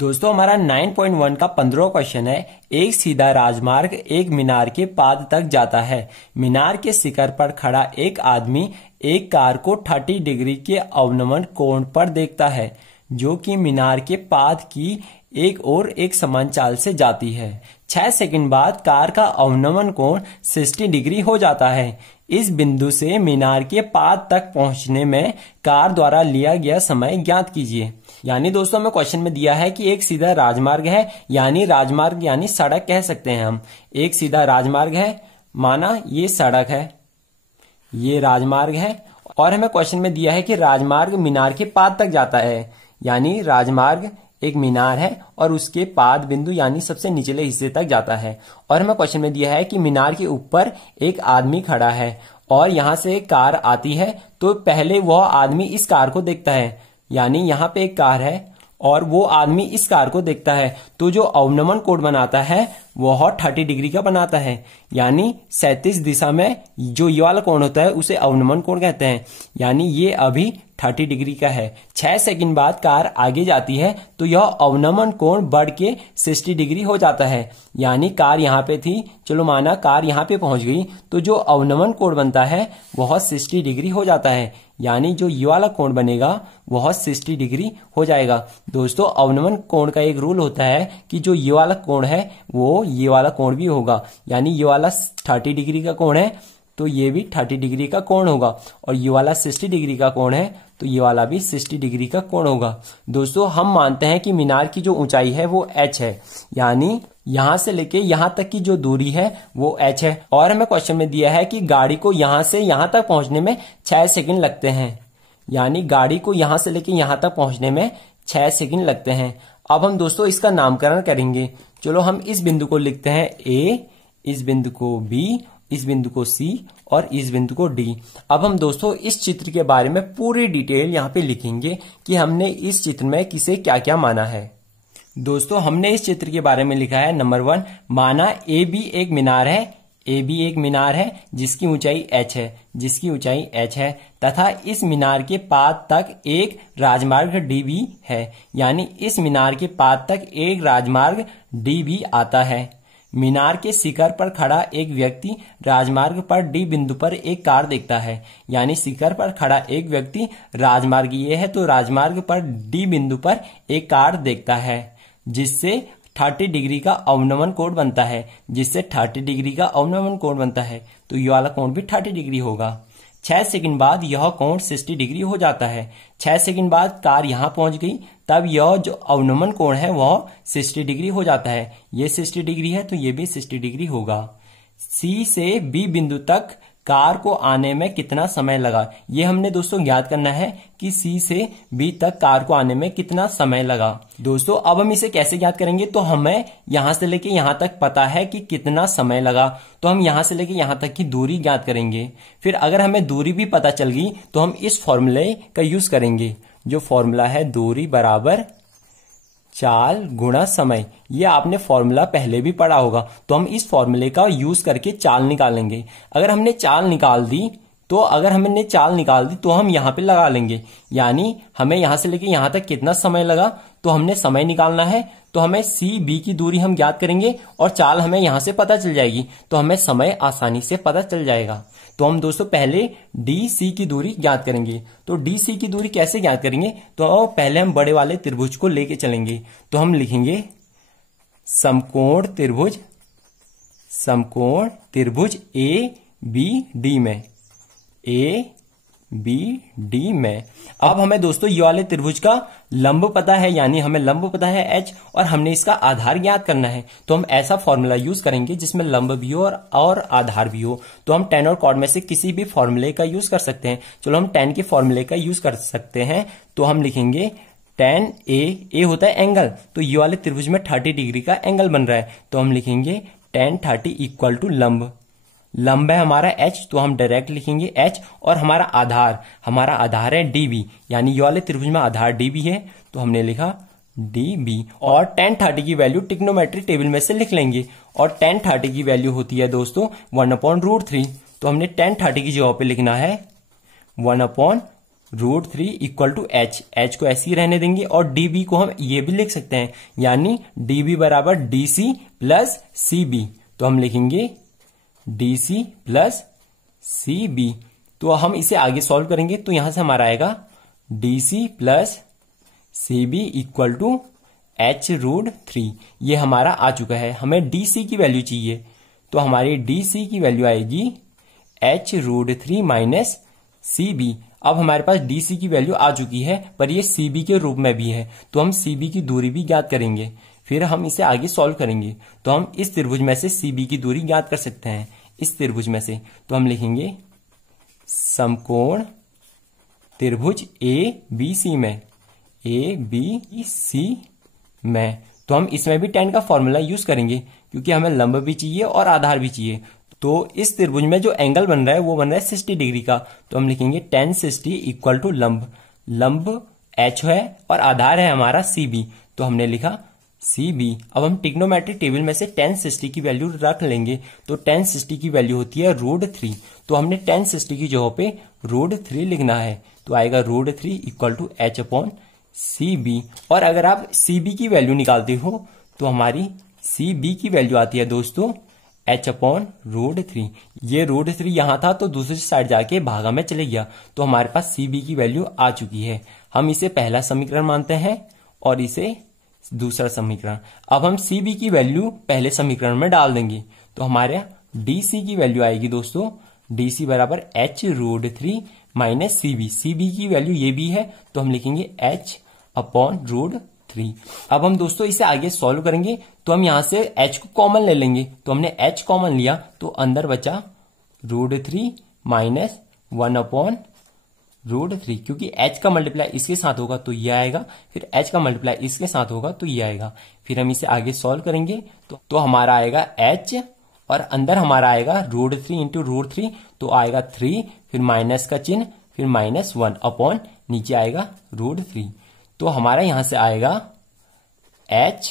दोस्तों हमारा 9.1 का 15वां क्वेश्चन है। एक सीधा राजमार्ग एक मीनार के पाद तक जाता है। मीनार के शिखर पर खड़ा एक आदमी एक कार को 30 डिग्री के अवनमन कोण पर देखता है, जो कि मीनार के पाद की एक और एक समान चाल से जाती है। 6 सेकंड बाद कार का अवनमन कोण 60 डिग्री हो जाता है। इस बिंदु से मीनार के पाद तक पहुंचने में कार द्वारा लिया गया समय ज्ञात कीजिए। यानी दोस्तों हमें क्वेश्चन में दिया है कि एक सीधा राजमार्ग है, यानी राजमार्ग यानी सड़क कह सकते हैं हम। एक सीधा राजमार्ग है, माना ये सड़क है, ये राजमार्ग है, और हमें क्वेश्चन में दिया है कि राजमार्ग मीनार के पाद तक जाता है। यानी राजमार्ग एक मीनार है और उसके पाद बिंदु यानी सबसे निचले हिस्से तक जाता है। और हमें क्वेश्चन में दिया है कि मीनार के ऊपर एक आदमी खड़ा है और यहां से एक कार आती है, तो पहले वह आदमी इस कार को देखता है। यानी यहां पे एक कार है और वो आदमी इस कार को देखता है, तो जो अवनमन कोण बनाता है वह 30 डिग्री का बनाता है। यानी 37 दिशा में जो ये वाला कोण होता है उसे अवनमन कोण कहते हैं। यानी ये अभी 30 डिग्री का है। 6 सेकंड बाद कार आगे जाती है तो यह अवनमन कोण बढ़ के 60 डिग्री हो जाता है। यानी कार यहाँ पे थी, चलो माना कार यहाँ पे पहुंच गई, तो जो अवनमन कोण बनता है वह 60 डिग्री हो जाता है। यानी जो ये वाला कोण बनेगा वह 60 डिग्री हो जाएगा। दोस्तों अवनमन कोण का एक रूल होता है कि जो ये वाला कोण है वो ये वाला कोण भी होगा। यानी ये वाला 30 डिग्री का कोण है तो ये भी 30 डिग्री का कोण होगा, और ये वाला 60 डिग्री का कोण है तो ये वाला भी 60 डिग्री का कोण होगा। दोस्तों हम मानते हैं कि मीनार की जो ऊंचाई है वो h है, यानी यहां से लेके यहां तक की जो दूरी है वो h है। और हमें क्वेश्चन में दिया है कि गाड़ी को यहां से यहां तक पहुंचने में 6 सेकंड लगते हैं। यानी गाड़ी को यहां से लेके यहां तक पहुंचने में 6 सेकंड लगते हैं। अब हम दोस्तों इसका नामकरण करेंगे। चलो हम इस बिंदु को लिखते हैं A, इस बिंदु को B, इस बिंदु को C और इस बिंदु को D। अब हम दोस्तों इस चित्र के बारे में पूरी डिटेल यहाँ पे लिखेंगे कि हमने इस चित्र में किसे क्या क्या माना है। दोस्तों हमने इस चित्र के बारे में लिखा है, नंबर 1, माना AB एक मीनार है, AB एक मीनार है जिसकी ऊंचाई h है, जिसकी ऊंचाई h है, तथा इस मीनार के पाद तक एक राजमार्ग DB है। यानी इस मीनार के पाद तक एक राजमार्ग DB आता है। मीनार के शिखर पर खड़ा एक व्यक्ति राजमार्ग पर D बिंदु पर एक कार देखता है। यानी शिखर पर खड़ा एक व्यक्ति, राजमार्ग ये है तो राजमार्ग पर D बिंदु पर एक कार देखता है, जिससे 30 डिग्री का अवनमन कोण बनता है, जिससे 30 डिग्री का अवनमन कोण बनता है, तो ये वाला कोण भी 30 डिग्री होगा। 6 सेकंड बाद यह कोण 60 डिग्री हो जाता है। 6 सेकंड बाद कार यहां पहुंच गई, तब यह जो अवनमन कोण है वह 60 डिग्री हो जाता है। ये 60 डिग्री है तो ये भी 60 डिग्री होगा। C से B बिंदु तक कार को आने में कितना समय लगा, ये हमने दोस्तों ज्ञात करना है कि C से B तक कार को आने में कितना समय लगा। दोस्तों अब हम इसे कैसे ज्ञात करेंगे, तो हमें यहां से लेके यहां तक पता है कि कितना समय लगा, तो हम यहां से लेके यहां तक की दूरी ज्ञात करेंगे। फिर अगर हमें दूरी भी पता चल गई तो हम इस फॉर्मूले का यूज करेंगे, जो फॉर्मूला है दूरी बराबर चाल गुणा समय। ये आपने फॉर्मूला पहले भी पढ़ा होगा, तो हम इस फॉर्मूले का यूज करके चाल निकालेंगे। अगर हमने चाल निकाल दी तो हम यहाँ पे लगा लेंगे। यानी हमें यहां से लेके यहां तक कितना समय लगा, तो हमने समय निकालना है, तो हमें C B की दूरी हम ज्ञात करेंगे और चाल हमें यहां से पता चल जाएगी, तो हमें समय आसानी से पता चल जाएगा। तो हम दोस्तों पहले DC की दूरी ज्ञात करेंगे। तो DC की दूरी कैसे ज्ञात करेंगे, तो पहले हम बड़े वाले त्रिभुज को लेके चलेंगे। तो हम लिखेंगे समकोण त्रिभुज ABD में, ABD में। अब हमें दोस्तों ये वाले त्रिभुज का लंब पता है, यानी हमें लंब पता है h, और हमने इसका आधार ज्ञात करना है। तो हम ऐसा फॉर्मूला यूज करेंगे जिसमें लंब भी हो और आधार भी हो। तो हम tan और cot में से किसी भी फॉर्मूले का यूज कर सकते हैं। चलो हम tan के फॉर्मूले का यूज कर सकते हैं। तो हम लिखेंगे tan A होता है एंगल, तो ये वाले त्रिभुज में 30 डिग्री का एंगल बन रहा है, तो हम लिखेंगे tan 30 इक्वल टू लंब है हमारा h, तो हम डायरेक्ट लिखेंगे h, और हमारा आधार है db, यानी ये वाले त्रिभुज में आधार db है, तो हमने लिखा db। और tan 30 की वैल्यू ट्रिग्नोमेट्री टेबल में से लिख लेंगे, और tan 30 की वैल्यू होती है दोस्तों 1/√3। तो हमने tan 30 की जगह पे लिखना है 1/√3। √3 इक्वल टू एच को ऐसे ही रहने देंगे और डीबी को हम ये भी लिख सकते हैं, यानी डीबी बराबर डीसी प्लस सीबी। तो हम लिखेंगे डीसी प्लस सीबी। तो हम इसे आगे सॉल्व करेंगे तो यहां से हमारा आएगा DC plus CB equal to h√3। ये हमारा आ चुका है। हमें डीसी की वैल्यू चाहिए, तो हमारी डीसी की वैल्यू आएगी h√3 माइनस सीबी। अब हमारे पास डीसी की वैल्यू आ चुकी है, पर ये सीबी के रूप में भी है, तो हम सीबी की दूरी भी ज्ञात करेंगे, फिर हम इसे आगे सॉल्व करेंगे। तो हम इस त्रिभुज में से सीबी की दूरी ज्ञात कर सकते हैं, इस त्रिभुज में से। तो हम लिखेंगे समकोण त्रिभुज ABC में, ABC में। तो हम इसमें भी tan का फॉर्मूला यूज करेंगे, क्योंकि हमें लंब भी चाहिए और आधार भी चाहिए। तो इस त्रिभुज में जो एंगल बन रहा है वो बन रहा है 60 डिग्री का। तो हम लिखेंगे tan 60 इक्वल टू लंब h है और आधार है हमारा CB। तो हमने लिखा CB। अब हम ट्रिग्नोमेट्रिक टेबल में से tan 60 की वैल्यू रख लेंगे। तो tan 60 की वैल्यू होती है √3। तो हमने tan 60 की जगह पे √3 लिखना है। तो आएगा √3 इक्वल टू h/CB। और अगर आप CB की वैल्यू निकालते हो तो हमारी CB की वैल्यू आती है दोस्तों h/√3। ये √3 यहां था तो दूसरी साइड जाके भागा में चले गया, तो हमारे पास CB की वैल्यू आ चुकी है। हम इसे पहला समीकरण मानते हैं और इसे दूसरा समीकरण। अब हम CB की वैल्यू पहले समीकरण में डाल देंगे, तो हमारे DC की वैल्यू आएगी दोस्तों DC बराबर h√3 माइनस CB की वैल्यू ये भी है, तो हम लिखेंगे h/√3। अब हम दोस्तों इसे आगे सॉल्व करेंगे, तो हम यहां से h को कॉमन ले लेंगे। तो हमने h कॉमन लिया तो अंदर बचा √3 माइनस 1/√3, क्योंकि h का मल्टीप्लाई इसके साथ होगा तो ये आएगा, फिर h का मल्टीप्लाई इसके साथ होगा तो ये आएगा। फिर हम इसे आगे सॉल्व करेंगे तो हमारा आएगा h और अंदर हमारा आएगा √3 इंटू √3, तो आएगा 3, फिर माइनस का चिन्ह, फिर -1 अपॉन नीचे आएगा √3। तो हमारा यहां से आएगा h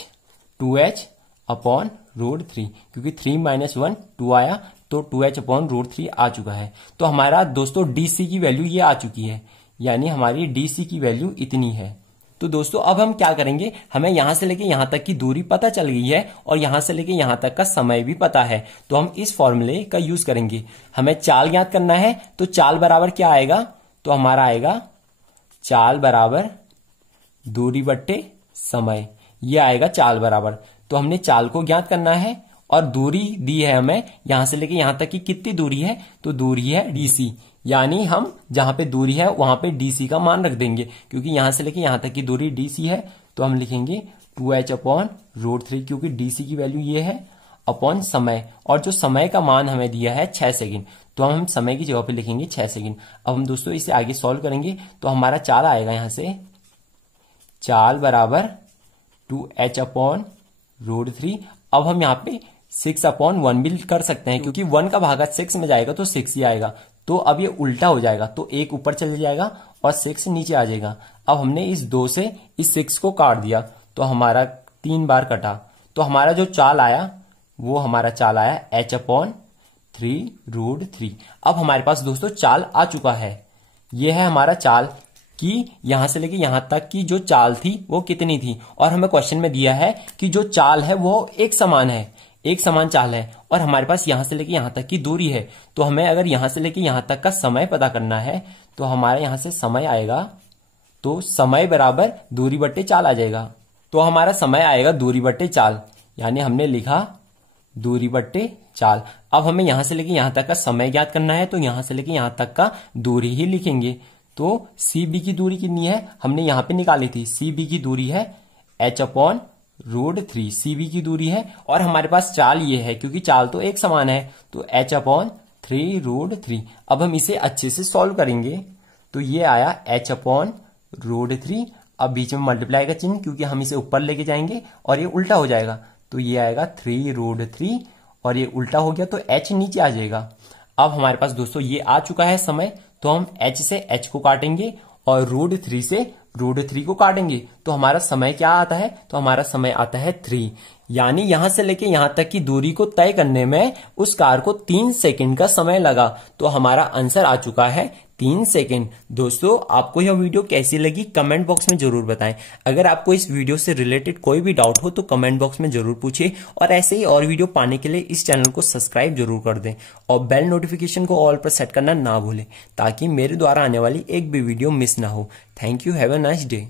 2h अपॉन √3, क्योंकि 3 - 1 2 आया, तो 2h अपॉन √3 आ चुका है। तो हमारा दोस्तों DC की वैल्यू ये आ चुकी है, यानी हमारी DC की वैल्यू इतनी है। तो दोस्तों अब हम क्या करेंगे, हमें यहां से लेके यहां तक की दूरी पता चल गई है और यहां से लेके यहां तक का समय भी पता है, तो हम इस फॉर्मूले का यूज करेंगे। हमें चाल ज्ञात करना है, तो चाल बराबर क्या आएगा, तो हमारा आएगा चाल बराबर दूरी बट्टे समय, ये आएगा चाल बराबर। तो हमने चाल को ज्ञात करना है और दूरी दी है हमें यहां से लेके यहां तक की कितनी दूरी है, तो दूरी है DC, यानी हम जहां पे दूरी है वहां पे DC का मान रख देंगे, क्योंकि यहां से लेके यहां तक की दूरी DC है। तो हम लिखेंगे 2h/√3, क्योंकि DC की वैल्यू ये है, अपॉन समय, और जो समय का मान हमें दिया है 6 सेकंड, तो हम समय की जगह पे लिखेंगे 6 सेकंड। अब हम दोस्तों इसे आगे सॉल्व करेंगे, तो हमारा चाल आएगा यहां से चाल बराबर 2h/√3। अब हम यहाँ पे 6/1 भी कर सकते हैं, क्योंकि 1 का भागा 6 में जाएगा तो 6 ही आएगा। तो अब ये उल्टा हो जाएगा, तो 1 ऊपर चले जाएगा और 6 नीचे आ जाएगा। अब हमने इस 2 से इस 6 को काट दिया, तो हमारा 3 बार कटा, तो हमारा जो चाल आया वो हमारा चाल आया h/3√3। अब हमारे पास दोस्तों चाल आ चुका है। ये है हमारा चाल कि यहां से लेके यहां तक की जो चाल थी वो कितनी थी, और हमें क्वेश्चन में दिया है कि जो चाल है वो एक समान है, एक समान चाल है, और हमारे पास यहां से लेके यहां तक की दूरी है। तो हमें अगर यहां से लेके यहां तक का समय पता करना है, तो हमारे यहां से समय आएगा, तो समय बराबर दूरी बट्टे चाल आ जाएगा। तो हमारा समय आएगा दूरी बट्टे चाल, यानी हमने लिखा दूरी बट्टे चाल। अब हमें यहां से लेके यहां तक का समय ज्ञात करना है, तो यहां से लेके यहां तक का दूरी ही लिखेंगे। तो CB की दूरी कितनी है, हमने यहां पे निकाली थी, CB की दूरी है h/√3, CB की दूरी है, और हमारे पास चाल ये है, क्योंकि चाल तो एक समान है, तो h/3√3। अब हम इसे अच्छे से सॉल्व करेंगे, तो ये आया h/√3। अब बीच में मल्टीप्लाई का चिन्ह, क्योंकि हम इसे ऊपर लेके जाएंगे और ये उल्टा हो जाएगा, तो ये आएगा 3√3 और ये उल्टा हो गया तो h नीचे आ जाएगा। अब हमारे पास दोस्तों ये आ चुका है समय, तो हम h से h को काटेंगे और √3 से √3 को काटेंगे, तो हमारा समय क्या आता है, तो हमारा समय आता है 3। यानी यहां से लेके यहां तक की दूरी को तय करने में उस कार को 3 सेकंड का समय लगा, तो हमारा आंसर आ चुका है 3 सेकेंड। दोस्तों आपको यह वीडियो कैसी लगी कमेंट बॉक्स में जरूर बताएं। अगर आपको इस वीडियो से रिलेटेड कोई भी डाउट हो तो कमेंट बॉक्स में जरूर पूछिए, और ऐसे ही और वीडियो पाने के लिए इस चैनल को सब्सक्राइब जरूर कर दें और बेल नोटिफिकेशन को ऑल पर सेट करना ना भूलें, ताकि मेरे द्वारा आने वाली एक भी वीडियो मिस ना हो। Thank you, have a nice day.